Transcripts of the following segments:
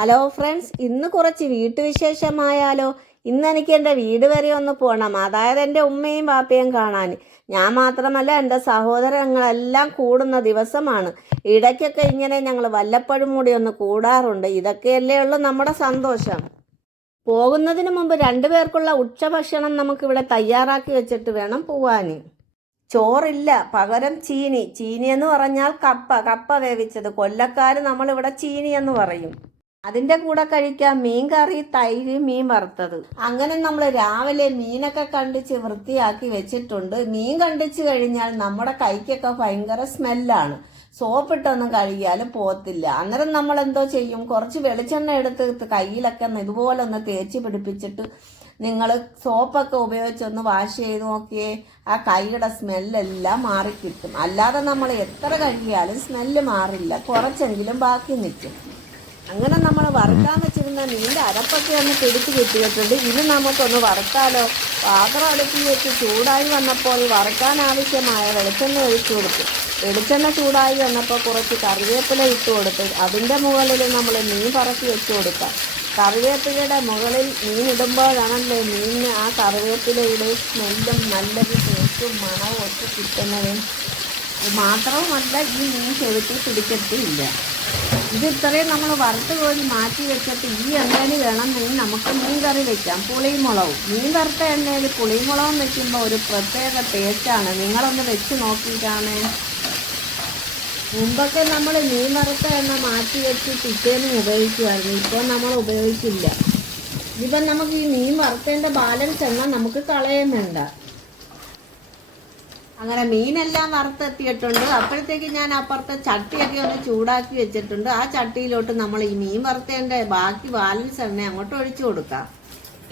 Hello friends, ഇന്ന് കുറച്ച് വീട്ടുവിശേഷമായാലോ? ഇന്ന് എനിക്ക് എൻ്റെ വീട് വരെ ഒന്ന് പോകണം. അതായത് എൻ്റെ ഉമ്മയും വാപ്പയും കാണാൻ. ഞാൻ മാത്രമല്ല, എൻ്റെ സഹോദരങ്ങളെല്ലാം കൂടുന്ന ദിവസമാണ്. ഇടയ്ക്കൊക്കെ ഇങ്ങനെ ഞങ്ങൾ വല്ലപ്പോഴും കൂടി ഒന്ന് കൂടാറുണ്ട്. ഇതൊക്കെയല്ലേ ഉള്ളൂ നമ്മുടെ സന്തോഷം. പോകുന്നതിന് മുമ്പ് രണ്ടുപേർക്കുള്ള ഉച്ചഭക്ഷണം നമുക്കിവിടെ തയ്യാറാക്കി വെച്ചിട്ട് വേണം പോവാൻ. ചോറില്ല, പകരം ചീനി എന്ന് പറഞ്ഞാൽ കപ്പ വേവിച്ചത്. കൊല്ലക്കാർ നമ്മളിവിടെ ചീനി എന്ന് പറയും. അതിൻ്റെ കൂടെ കഴിക്കാം മീൻ കറി, തൈര്, മീൻ വറുത്തത്. അങ്ങനെ നമ്മൾ രാവിലെ മീനൊക്കെ കണ്ടിച്ച് വൃത്തിയാക്കി വെച്ചിട്ടുണ്ട്. മീൻ കണ്ടിച്ച് കഴിഞ്ഞാൽ നമ്മുടെ കൈക്കൊക്കെ ഭയങ്കര സ്മെല്ലാണ്. സോപ്പിട്ടൊന്നും കഴുകിയാലും പോത്തില്ല. അന്നേരം നമ്മൾ എന്തോ ചെയ്യും, കുറച്ച് വെളിച്ചെണ്ണ എടുത്ത് കയ്യിലൊക്കെ ഇതുപോലെ ഒന്ന് തേച്ച് പിടിപ്പിച്ചിട്ട് നിങ്ങൾ സോപ്പൊക്കെ ഉപയോഗിച്ചൊന്ന് വാഷ് ചെയ്ത് നോക്കിയേ, ആ കൈയുടെ സ്മെല്ലെല്ലാം മാറിക്കിട്ടും. അല്ലാതെ നമ്മൾ എത്ര കഴുകിയാലും സ്മെല്ല് മാറില്ല, കുറച്ചെങ്കിലും ബാക്കി നിൽക്കും. അങ്ങനെ നമ്മൾ വറുക്കാൻ വെച്ചിരുന്ന മീൻ്റെ അരപ്പൊക്കെ ഒന്ന് പിടിച്ച് കിട്ടിയിട്ടുണ്ട്. ഇനി നമുക്കൊന്ന് വറുത്താലോ? പാത്രം അടുപ്പിൽ വെച്ച് ചൂടായി വന്നപ്പോൾ വറുക്കാൻ ആവശ്യമായ വെളിച്ചെണ്ണ ഒഴിച്ചു കൊടുത്തു. വെളിച്ചെണ്ണ ചൂടായി വന്നപ്പോൾ കുറച്ച് കറിവേപ്പില ഇട്ട് കൊടുത്ത് അതിൻ്റെ മുകളിൽ നമ്മൾ മീൻ പറക്കി വെച്ച് കൊടുക്കാം. കറിവേപ്പിലയുടെ മുകളിൽ മീൻ ഇടുമ്പോഴാണല്ലോ മീനിന് ആ കറിവേപ്പിലയുടെ സ്മെല്ലും നല്ലൊരു ടേസ്റ്റും മണവും ഒക്കെ കിട്ടുന്നത്. മാത്രവുമല്ല, ഈ മീൻ ചെവിട്ടി പിടിക്കത്തില്ല. ഇത് ഇത്രയും നമ്മൾ വറുത്ത് കോരി മാറ്റി വെച്ചിട്ട് ഈ എണ്ണയിൽ വേണമെങ്കിൽ നമുക്ക് മീൻ കറി വെക്കാം. പുളിയും മുളകും. മീൻ വറുത്ത എണ്ണയിൽ പുളിയും മുളകും വെക്കുമ്പോൾ ഒരു പ്രത്യേക ടേസ്റ്റാണ്. നിങ്ങളൊന്ന് വെച്ച് നോക്കിയിട്ടാണ്. മുമ്പൊക്കെ നമ്മൾ മീൻ വറുത്ത എണ്ണ മാറ്റി വെച്ച് പിറ്റേന്ന് ഉപയോഗിക്കുമായിരുന്നു. ഇപ്പോൾ നമ്മൾ ഉപയോഗിക്കില്ല. ഇപ്പം നമുക്ക് ഈ മീൻ വറുത്തതിൻ്റെ ബാലൻസ് എണ്ണ നമുക്ക് കളയാൻ വേണ്ട. അങ്ങനെ മീനെല്ലാം വറുത്തെത്തിയിട്ടുണ്ട്. അപ്പോഴത്തേക്ക് ഞാൻ അപ്പുറത്തെ ചട്ടിയൊക്കെ ഒന്ന് ചൂടാക്കി വെച്ചിട്ടുണ്ട്. ആ ചട്ടിയിലോട്ട് നമ്മൾ ഈ മീൻ വറുത്തതിൻ്റെ ബാക്കി ബാലൻസ് എണ്ണ അങ്ങോട്ട് ഒഴിച്ചു കൊടുക്കാം.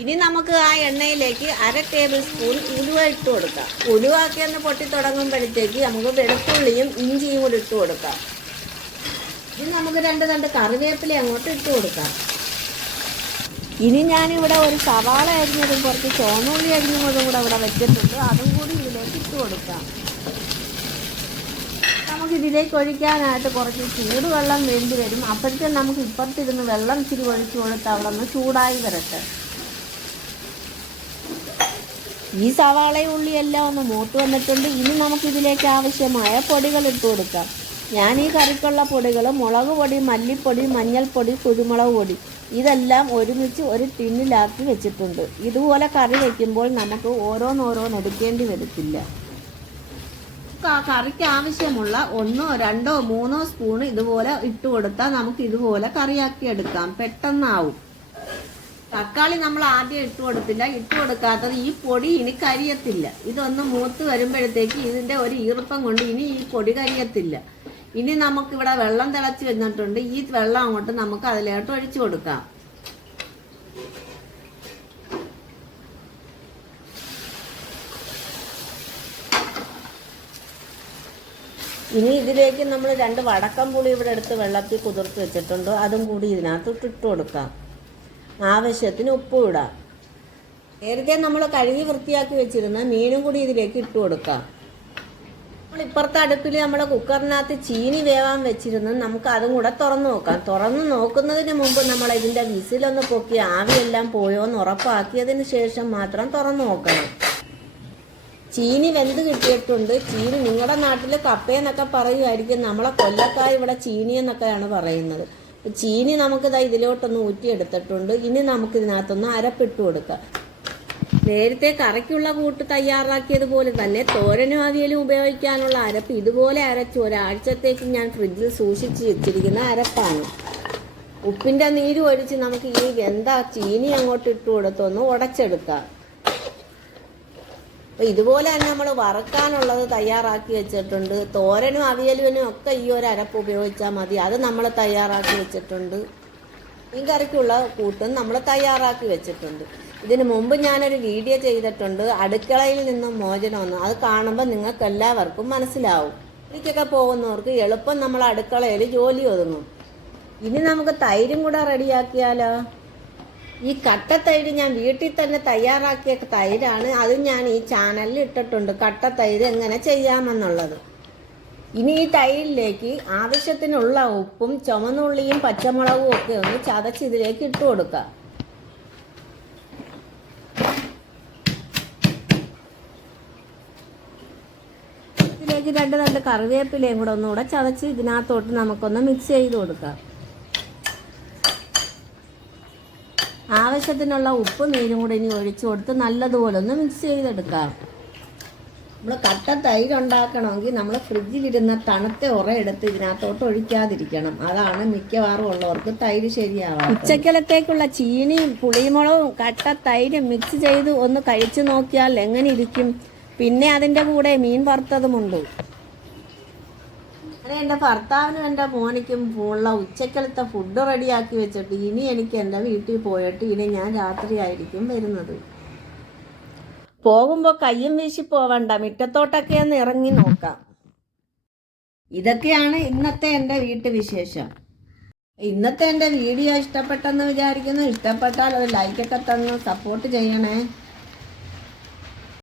ഇനി നമുക്ക് ആ എണ്ണയിലേക്ക് 1/2 ടേബിൾ സ്പൂൺ ഉലുവ ഇട്ട് കൊടുക്കാം. ഉലുവാക്കി ഒന്ന് പൊട്ടി തുടങ്ങുമ്പോഴത്തേക്ക് നമുക്ക് വെളുത്തുള്ളിയും ഇഞ്ചിയും കൂടി ഇട്ട് കൊടുക്കാം. ഇനി നമുക്ക് 2 തണ്ട് കറിവേപ്പില അങ്ങോട്ട് ഇട്ട് കൊടുക്കാം. ഇനി ഞാനിവിടെ ഒരു സവാള അരിഞ്ഞതും കുറച്ച് ചുവന്നുള്ളി അരിഞ്ഞതും കൂടെ ഇവിടെ വെച്ചിട്ടുണ്ട്. അതും കൂടി ഇതിലേക്ക് ഇട്ട് കൊടുക്കാം. നമുക്കിതിലേക്ക് ഒഴിക്കാനായിട്ട് കുറച്ച് ചൂടുവെള്ളം വേണ്ടി വരും. അപ്പോഴത്തേക്കും നമുക്ക് ഇപ്പുറത്തിരുന്ന് വെള്ളം ഇച്ചിരി ഒഴിച്ചു കൊടുത്ത് അവിടെ നിന്ന് ചൂടായി വരട്ടെ. ഈ സവാളയും ഉള്ളിയെല്ലാം ഒന്ന് മൂത്ത് വന്നിട്ടുണ്ട്. ഇനി നമുക്കിതിലേക്ക് ആവശ്യമായ പൊടികൾ ഇട്ട് കൊടുക്കാം. ഞാൻ ഈ കറിക്കുള്ള പൊടികൾ മുളക് പൊടി, മല്ലിപ്പൊടി, മഞ്ഞൾപ്പൊടി, കുരുമുളക് പൊടി ഇതെല്ലാം ഒരുമിച്ച് ഒരു ടിന്നിലാക്കി വെച്ചിട്ടുണ്ട്. ഇതുപോലെ കറി വയ്ക്കുമ്പോൾ നമുക്ക് ഓരോന്നോരോന്ന് എടുക്കേണ്ടി വരത്തില്ല. കറിക്ക് ആവശ്യമുള്ള 1, 2, 3 സ്പൂൺ ഇതുപോലെ ഇട്ട് കൊടുത്താൽ നമുക്ക് ഇതുപോലെ കറിയാക്കി എടുക്കാം. പെട്ടെന്നാവും. തക്കാളി നമ്മൾ ആദ്യം ഇട്ട് കൊടുത്തില്ല. ഇട്ട് കൊടുക്കാത്തത് ഈ പൊടി ഇനി കരിയത്തില്ല. ഇതൊന്ന് മൂത്ത് വരുമ്പോഴത്തേക്ക് ഇതിൻ്റെ ഒരു ഈർപ്പം കൊണ്ട് ഇനി ഈ പൊടി കരിയത്തില്ല. ഇനി നമുക്കിവിടെ വെള്ളം തിളച്ച് വന്നിട്ടുണ്ട്. ഈ വെള്ളം അങ്ങോട്ട് നമുക്ക് അതിലോട്ട് ഒഴിച്ചു കൊടുക്കാം. ഇനി ഇതിലേക്ക് നമ്മൾ 2 വടക്കം പുളി ഇവിടെ എടുത്ത് വെള്ളത്തിൽ കുതിർത്ത് വെച്ചിട്ടുണ്ട്. അതും കൂടി ഇതിനകത്ത് ഇട്ട് കൊടുക്കാം. ആവശ്യത്തിന് ഉപ്പും ഇടാം. നേരത്തെ നമ്മൾ കഴുകി വൃത്തിയാക്കി വെച്ചിരുന്ന മീനും കൂടി ഇതിലേക്ക് ഇട്ട് കൊടുക്കാം. നമ്മൾ ഇപ്പുറത്തെ അടുപ്പിൽ നമ്മുടെ കുക്കറിനകത്ത് ചീനി വേവാൻ വെച്ചിരുന്ന് നമുക്ക് അതും കൂടെ തുറന്നു നോക്കാം. തുറന്ന് നോക്കുന്നതിന് മുമ്പ് നമ്മൾ ഇതിൻ്റെ വിസിലൊന്ന് പൊക്കി ആവിയെല്ലാം പോയോന്ന് ഉറപ്പാക്കിയതിന് ശേഷം മാത്രം തുറന്നു നോക്കണം. ചീനി വെന്ത് കിട്ടിയിട്ടുണ്ട്. ചീനി നിങ്ങളുടെ നാട്ടിൽ കപ്പയെന്നൊക്കെ പറയുമായിരിക്കും. നമ്മളെ കൊല്ലക്കാർ ഇവിടെ ചീനി എന്നൊക്കെയാണ് പറയുന്നത്. ചീനി നമുക്കിതാ ഇതിലോട്ടൊന്ന് ഊറ്റിയെടുത്തിട്ടുണ്ട്. ഇനി നമുക്കിതിനകത്തൊന്ന് അരപ്പിട്ട് കൊടുക്കാം. നേരത്തെ കറിക്കുള്ള കൂട്ട് തയ്യാറാക്കിയതുപോലെ തന്നെ തോരനും അവിയലും ഉപയോഗിക്കാനുള്ള അരപ്പ് ഇതുപോലെ അരച്ച് ഒരാഴ്ചത്തേക്ക് ഞാൻ ഫ്രിഡ്ജിൽ സൂക്ഷിച്ച് വെച്ചിരിക്കുന്ന അരപ്പാണ്. ഉപ്പിൻ്റെ നീര് ഒഴിച്ച് നമുക്ക് ഈ ചീനി അങ്ങോട്ട് ഇട്ട് കൊടുത്തൊന്ന് ഉടച്ചെടുക്കാം. അപ്പോൾ ഇതുപോലെ തന്നെ നമ്മൾ വറുക്കാനുള്ളത് തയ്യാറാക്കി വെച്ചിട്ടുണ്ട്. തോരനും അവിയലിനും ഒക്കെ ഈ ഒരു അരപ്പ് ഉപയോഗിച്ചാൽ മതി. അത് നമ്മൾ തയ്യാറാക്കി വെച്ചിട്ടുണ്ട്. മീൻ കറിക്കുള്ള കൂട്ടും നമ്മൾ തയ്യാറാക്കി വെച്ചിട്ടുണ്ട്. ഇതിന് മുമ്പ് ഞാനൊരു വീഡിയോ ചെയ്തിട്ടുണ്ട്, അടുക്കളയിൽ നിന്നും മോചനമൊന്നും. അത് കാണുമ്പോൾ നിങ്ങൾക്ക് എല്ലാവർക്കും മനസ്സിലാവും. ഇതിലേക്കൊക്കെ പോകുന്നവർക്ക് എളുപ്പം നമ്മൾ അടുക്കളയിൽ ജോലി ഒതുങ്ങും. ഇനി നമുക്ക് തൈരും കൂടെ റെഡിയാക്കിയാലോ? ഈ കട്ട തൈര് ഞാൻ വീട്ടിൽ തന്നെ തയ്യാറാക്കിയ തൈരാണ്. അത് ഞാൻ ഈ ചാനലിൽ ഇട്ടിട്ടുണ്ട്, കട്ട തൈര് എങ്ങനെ ചെയ്യാമെന്നുള്ളത്. ഇനി ഈ തൈരിലേക്ക് ആവശ്യത്തിനുള്ള ഉപ്പും ചുമന്നുള്ളിയും പച്ചമുളകും ഒക്കെ ഒന്ന് ചതച്ച് ഇതിലേക്ക് ഇട്ട് കൊടുക്കുക. ഇതിലേക്ക് 2 തണ്ട് കറിവേപ്പിലയും കൂടെ ഒന്നുകൂടെ ചതച്ച് ഇതിനകത്തോട്ട് നമുക്കൊന്ന് മിക്സ് ചെയ്ത് കൊടുക്കാം. ആവശ്യത്തിനുള്ള ഉപ്പ് നീരും കൂടെ ഇനി ഒഴിച്ചു കൊടുത്ത് നല്ലതുപോലെ ഒന്ന് മിക്സ് ചെയ്തെടുക്കാം. നമ്മൾ കട്ട തൈര് ഉണ്ടാക്കണമെങ്കിൽ നമ്മൾ ഫ്രിഡ്ജിലിരുന്ന തണുത്ത ഉറയെടുത്ത് ഇതിനകത്തോട്ട് ഒഴിക്കാതിരിക്കണം. അതാണ് മിക്കവാറും ഉള്ളവർക്ക് തൈര് ശരിയാവാം. ഉച്ചക്കലത്തേക്കുള്ള ചീനിയും പുളിമുളകും കട്ട തൈരും മിക്സ് ചെയ്ത് ഒന്ന് കഴിച്ചു നോക്കിയാൽ എങ്ങനെ ഇരിക്കും. പിന്നെ അതിൻ്റെ കൂടെ മീൻ വറുത്തതുമുണ്ട്. അങ്ങനെ എൻ്റെ ഭർത്താവിനും എൻ്റെ മോനിക്കും ഉള്ള ഉച്ചക്കലത്തെ ഫുഡ് റെഡിയാക്കി വെച്ചിട്ട് ഇനി എനിക്ക് എൻ്റെ വീട്ടിൽ പോയിട്ട് ഇനി ഞാൻ രാത്രിയായിരിക്കും വരുന്നത്. പോകുമ്പോൾ കയ്യും വീശി പോവണ്ട, മുറ്റത്തോട്ടൊക്കെ ഒന്ന് ഇറങ്ങി നോക്കാം. ഇതൊക്കെയാണ് ഇന്നത്തെ എൻ്റെ വീട്ടുവിശേഷം. ഇന്നത്തെ എൻ്റെ വീഡിയോ ഇഷ്ടപ്പെട്ടെന്ന് വിചാരിക്കുന്നു. ഇഷ്ടപ്പെട്ടാൽ ഒരു ലൈക്കൊക്കെ തന്ന് സപ്പോർട്ട് ചെയ്യണേ.